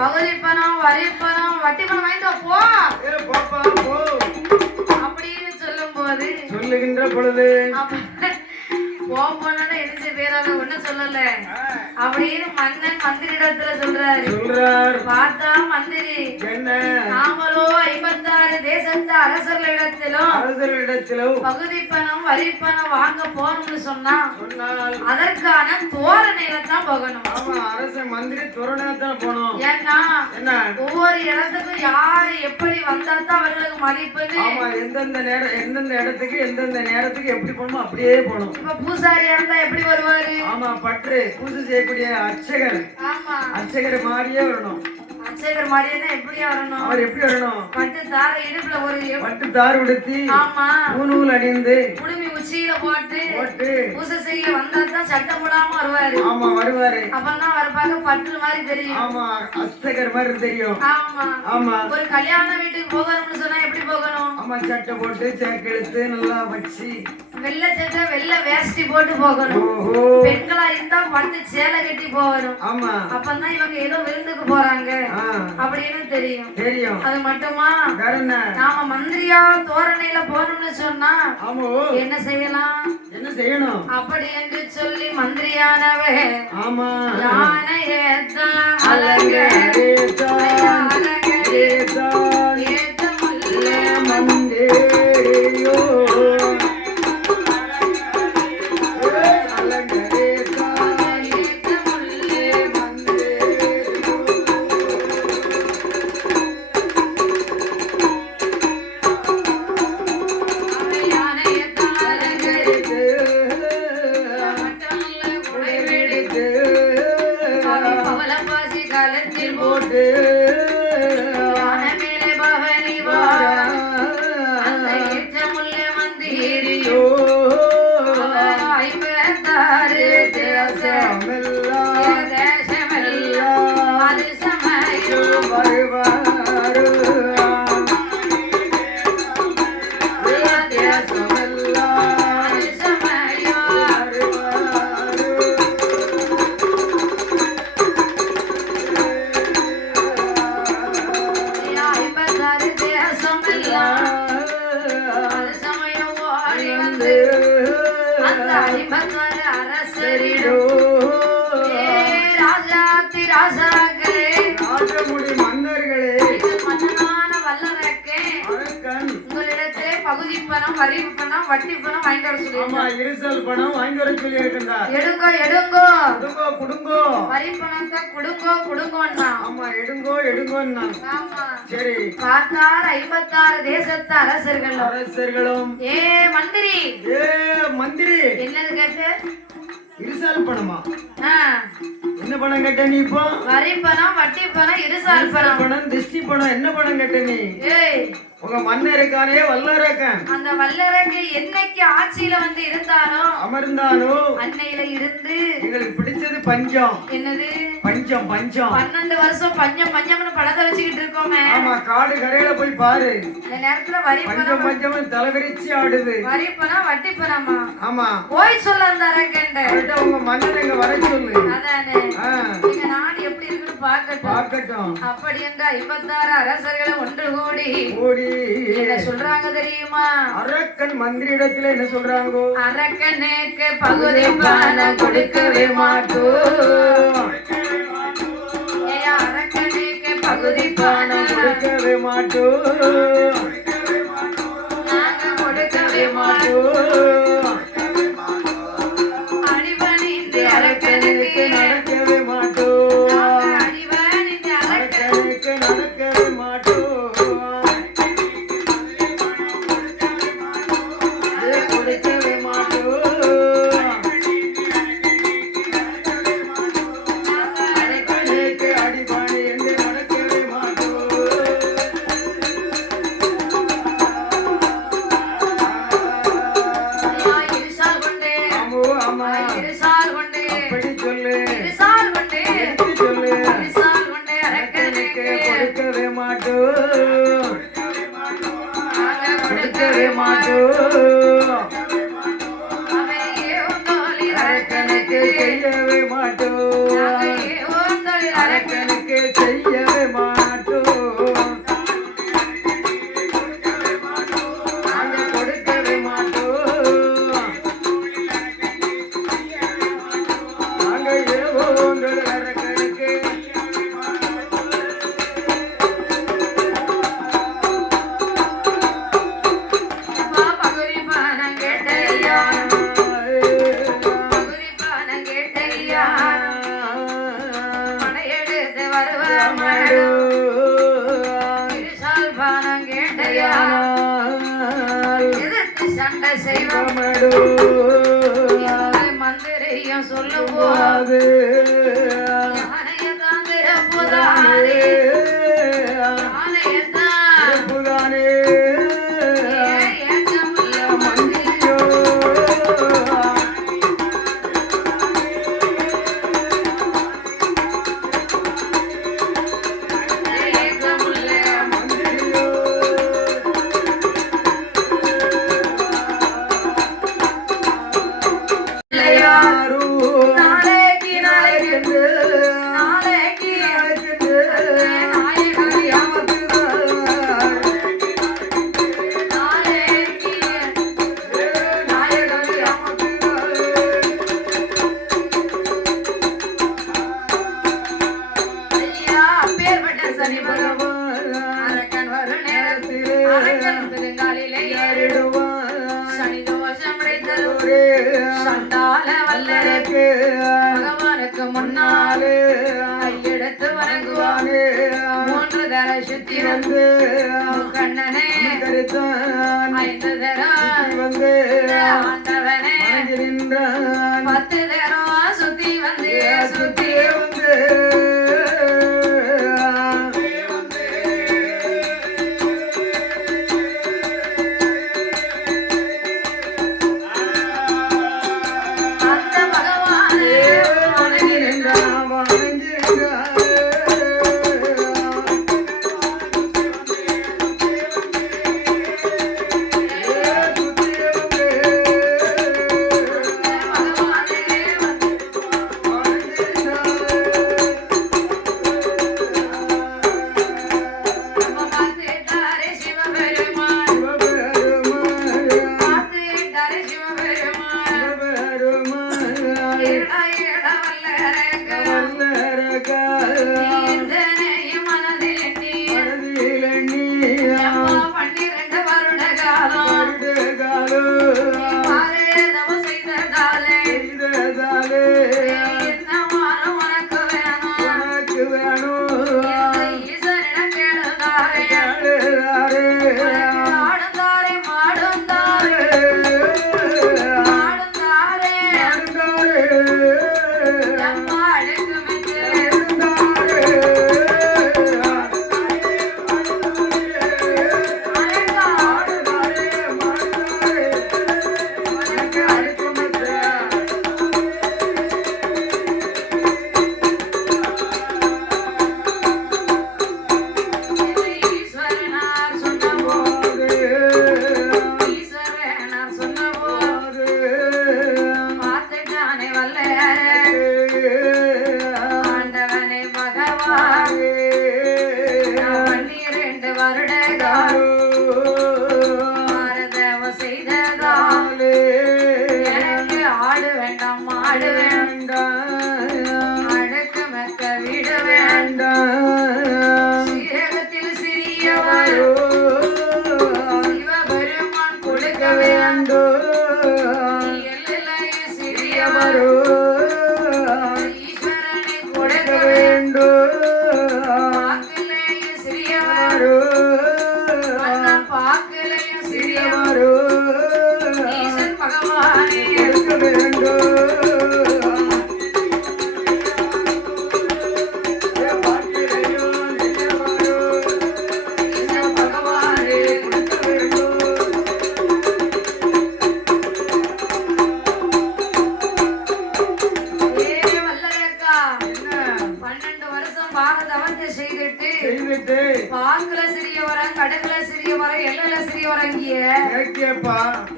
பகுதி பணம் வரி பணம் வட்டி பணம் வாங்கிட்டு போ பாப்பா போ அப்படின்னு சொல்லும் போது சொல்லுகின்ற பொழுது போன எரிஞ்ச பேரால ஒண்ணு சொல்லல அப்படின்னு மன்னன் மந்திரிடத்துல சொல்றாரு பார்த்தா மந்திரி என்ன நாமளோ 56 தேசத்து அரசர்களிடத்திலும் பகுதி பணம் வரி பணம் வாங்க போகணும்னு சொன்னால் அதற்கான தோரணையில தான் போகணும். ஆமா அரச மந்திரி தோரணையத்தான் போகணும். ஏன்னா ஒவ்வொரு இடத்துக்கும் யாரு எப்படி வந்தா தான் அவர்களுக்கு மதிப்புன்னு. ஆமா எந்தெந்த இடத்துக்கு எந்தெந்த நேரத்துக்கு எப்படி போகணுமோ அப்படியே போகணும். இப்ப பூசாரியா இருந்தா எப்படி வருவாரு? ஆமா பற்று பூஜை செய்யக்கூடிய அர்ச்சகர். ஆமா அர்ச்சகர் மாதிரியே வரணும். அர்ச்சகர் மாதிரியே எப்படியா வரணும்? அவர் எப்படி வரணும்? பட்டு தார இடுப்புல ஒரு பட்டு தார் உடுத்தி ஆமா பூநூல் அணிந்து குடுமி உச்சியில போட்டு பூஜை செய்ய வந்தா தான் சட்டை போடாம வருவாரு. ஆமா வருவாரு. அப்பதான் அவர் பார்க்க பட்டு மாதிரி தெரியும். ஆமா அர்ச்சகர் மாதிரி தெரியும். ஆமா ஆமா ஒரு கல்யாண வீட்டுக்கு போகணும்னு சொன்னா எப்படி போகணும்? ஆமா சட்டை போட்டு சேக்கெடுத்து நல்லா வச்சு வெள்ளை சட்டை வெள்ளை வேஷ்டி போட்டு போகணும். பெண்களா இருந்தா பட்டு சேலை கட்டி போகணும். ஆமா அப்பதான் இவங்க ஏதோ விருந்துக்கு போறாங்க அப்படின்னு தெரியும். அது மட்டுமா நாம மந்திரியா தோரணையில போகணும்னு சொன்னா என்ன செய்யணும் அப்படி என்று சொல்லி மந்திரியானவே ஆமா யானையேத்தான் பகுதி பணம் வரி பணம் வட்டி பணம் வாங்கிட்டு வர சொல்லி ஆமா இருசல் பணம் வாங்கி வர சொல்லி இருக்காங்க. எடுங்கோ குடுங்கோ வரி பணத்தை குடுங்கோன்னா ஆமா எடுங்கோன்னா ஆமா சரி பார்த்தார் 56 தேசத்து அரசர்களும் ஏ மந்திரி என்னது கேட்ட இருசால் பணமா என்ன பணம் கேட்ட நீ? இப்போ வரி பணம் வட்டி பணம் இருசால் பணம் திருஷ்டி பணம் என்ன பணம் கேட்ட நீ? உங்க மன்னருக்கானே வல்லரக்கன் அந்த வல்லரக்கு என்னைக்கு ஆட்சியில வந்து அமர்ந்தானோ அன்னையில இருந்து எங்களுக்கு பிடிச்சது பஞ்சம். என்னது பஞ்சம்? 12 வருஷம் பஞ்சம்னு பணத்தை வச்சுக்கிட்டு இருக்கோமே. ஆமா காடு கரையில போய் பாரு. இந்த நேரத்துல வரி பஞ்சம் தலைவிரிச்சு ஆடுது. வரி பணம் வட்டி பணமா? ஆமா போய் சொல்ல அந்த அரக்கன்ட்ட உங்க மன்னர் எங்க வர சொல்லு. அதானே எங்க நாடு எப்படி இருக்குன்னு பார்க்கட்டும். அப்படி என்ற 56 அரசர்களை ஒன்று கூடி என்ன சொல்றாங்க தெரியுமா? அரக்கன் மந்திரி இடத்துல என்ன சொல்றாங்க? அரக்கனுக்கு பகுதி பணம் கொடுக்கவே மாட்டோம். அரக்கனுக்கு பகுதி பணம் கொடுக்கவே மாட்டோம். நாங்க கொடுக்கவே மாட்டோம். அடிபணிந்து அரக்கனுக்கு நடக்கவே மாட்டோம். அடிபணிந்து அரக்கனுக்கு நடக்கவே மாட்டோம். செய்யவே மாட்டோம். செய்வோம் மந்திரையும் சொல்லுவோம் யானையதான் திறப்புதானே பகவானுக்கு முன்னாலே கையெடுத்து வணங்குவானே மூன்று தர சுத்தி வந்து கண்ணனே ஐந்து தரம் வந்து ஆண்டவனே 10 தரம் சுத்தி வந்து சுத்தி வந்து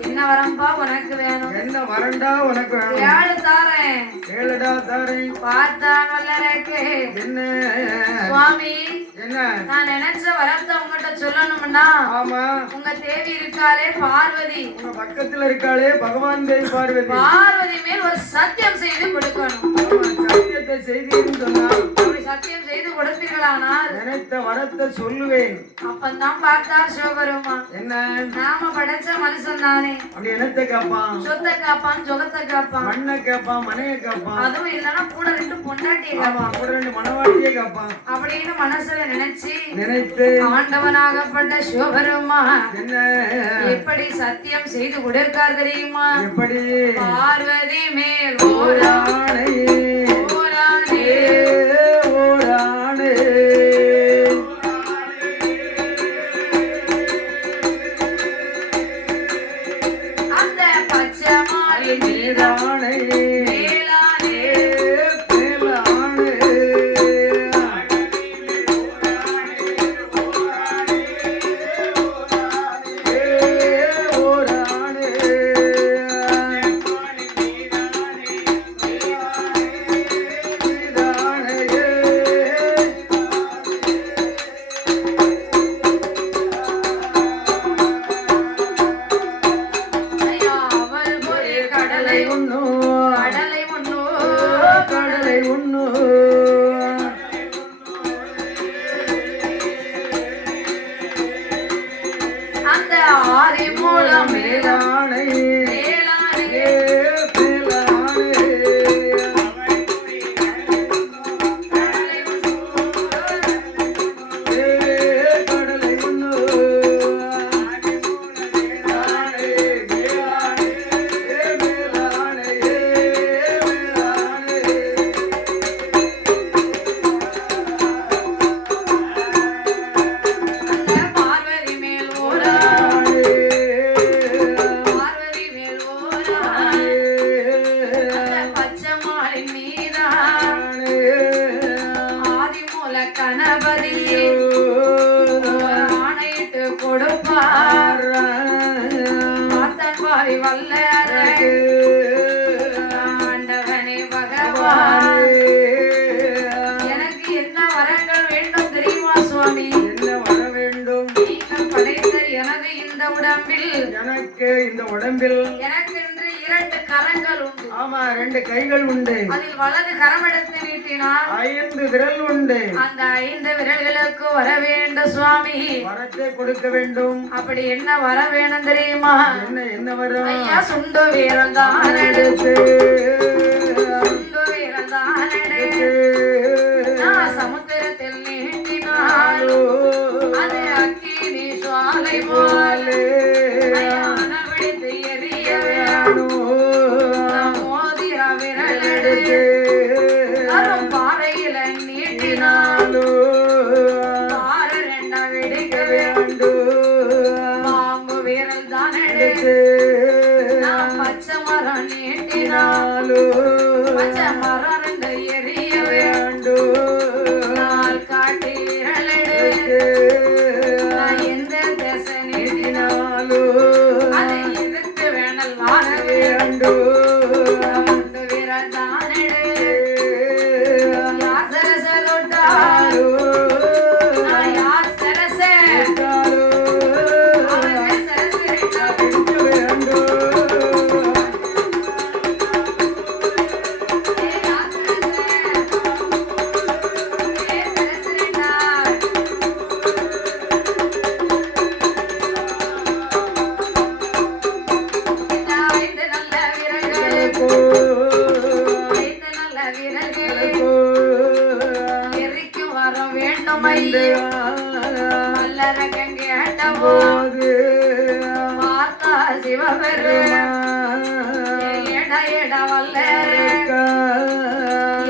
என்ன வரம்பா உனக்கு வேணும்? என்ன வரண்டா உனக்கு வேணும்? 7 தாரேன். 7டா தாரேன். பார்த்தான் வல்லரக்கே. என்ன சுவாமி, என்ன நான் நினைச்ச வரத்தை உங்ககிட்ட சொல்லணும்னா, ஆமா, உங்க தேவி இருக்காளே பார்வதி, உங்க பக்கத்துல இருக்காளே பகவான் தேவி பார்வதி, பார்வதி மேல் ஒரு சத்தியம் செய்து கொடுக்கணும். சத்தியத்தை செய்தீன்னு சொன்னா, சத்தியம் செய்து கொடுத்தீர்களானால் நினைத்த வரத்தை சொல்லுவேன். அப்பந்தான் பார்த்தார் சிவபெருமான். என்ன நாம படைச்ச மனுஷன் தானே, அப்படி என்னத்தை கேட்பான்? சொத்தை காப்பான், சொகத்தை காப்பான், மண்ணை கேட்பான், மனையை கேட்பான், அதுவும் இல்லைன்னா கூட 2 பொண்டாட்டியை கேட்பான், கூட 2 மனவாட்டியை கேட்பான் அப்படின்னு மனசுல நினைச்சு நினைத்து ஆண்டவனா ஆகப்பட்ட சிவபெருமான் என்ன எப்படி சத்தியம் செய்து கொடுக்கார் தெரியுமா? எப்படி பார்வதி மேல் ஓராணை ஓராணே ஓராணே அந்த பச்சை மாலை மீதானே மேலானே மேலானே ஓராணே ஐயா அவர் ஒரு கடலை கடலை ஒண்ணு கடலை உண்ணு அந்த ஆதி மூலம் மேலானை மேலானே மேலானே கடலை ஒண்ணு கடலை உண்ணு மேலானே மேலானே மேலானே மேலானே அந்த பார்வதி மேல் ஓரா பார்வதி மேல் ஓரா அந்த பச்சை மாலை மீதா ஆதி மூல கணபதி ஆணையிட்டு கொடுப்பார் மாத்தன் பாரி வல்லர ஆண்டவனே பகவான் எனக்கு என்ன வரங்கள் வேண்டும் தெரியுமா சுவாமி? என்ன வர வேண்டும் நீங்கள் படைத்த எனது இந்த உடம்பில் எனக்கு இந்த உடம்பில் எனக்கென்று 2 கரங்கள் உண்டு. ஆமா 2 கைகள் உண்டு அதில் வலது கரம் எடுத்து நீட்டினால் 5 விரல் உண்டு அந்த 5 விரல்களுக்கு வர வேண்டும் சுவாமி. வரத்தை கொடுக்க வேண்டும் அப்படி என்ன வர வேணும் தெரியுமா? என்ன வரும் ஐயா சுண்டு வீரல் தான் எடுத்து சுண்டு வீரல் தான் எடுத்து நான் சமுத்திரத்தில் நீட்டினால் அது அக்கினி சுவாலை போல் ஐயா அனல்விழித்து எரிய வேணும். நான் மோதிர விரல் எடுத்து அரும் பாறையில நீட்டினால் பாறை 2 வெடிக்க வேண்டும். பாம்பு வீரல் தான் எடுத்து நான் பச்சை மரம் நீட்டினால் பச்சை மரம் 2 எரிய வேண்டும். நாள் காட்டி விரல் எடுத்து நான் எந்த திசை நீட்டினாலும் அதை எதிர்த்து வேணல் வாழ வேண்டும். சுண்டு வீரல் தான் எடுத்து யார் சரச தொட்டாலும் நான் யார் சரச அவர்கள் சரச ரெண்டாலும் சிவபெரு எட எட வல்ல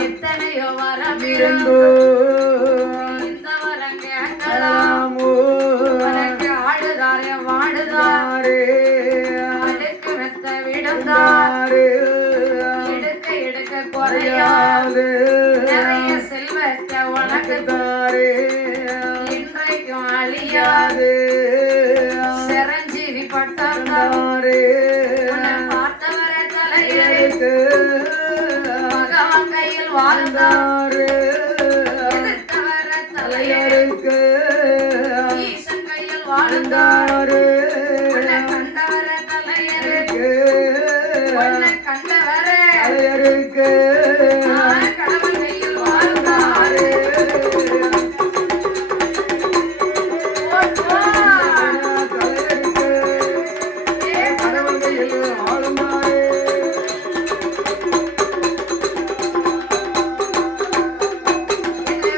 எத்தனையோ வரம் இந்த வரம் கேட்கலாம் உனக்கு ஆடுதாரே வாடுதாரே அடுக்கு மெத்த விடுந்தார் எடுக்க எடுக்க குறையாது நிறைய செல்வத்தை உனக்கு தாரே இன்றைக்கும் அழியாது சிரஞ்சீவி பட்டாரே பார்த்தவரை தலையெடுத்து மகவன் கையில் வாழ்ந்தாரே எதிர்த்தவர தலையெடுக்கு ஈசன் கையில் வாழ்ந்தாரே உன்னை கண்டவர தலையெடுக்கு உன்னை கண்டவர தலையெடுக்கு கடவுள் கையில் வாழ்ந்தாரே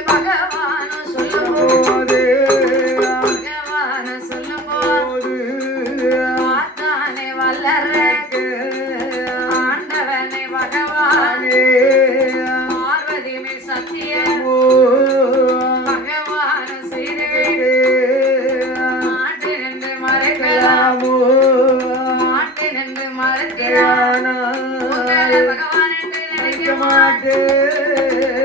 பகவான் வாழ்க்கையானா உங்களை பகவான் என்று நினைக்க நினைக்க மாட்டேன்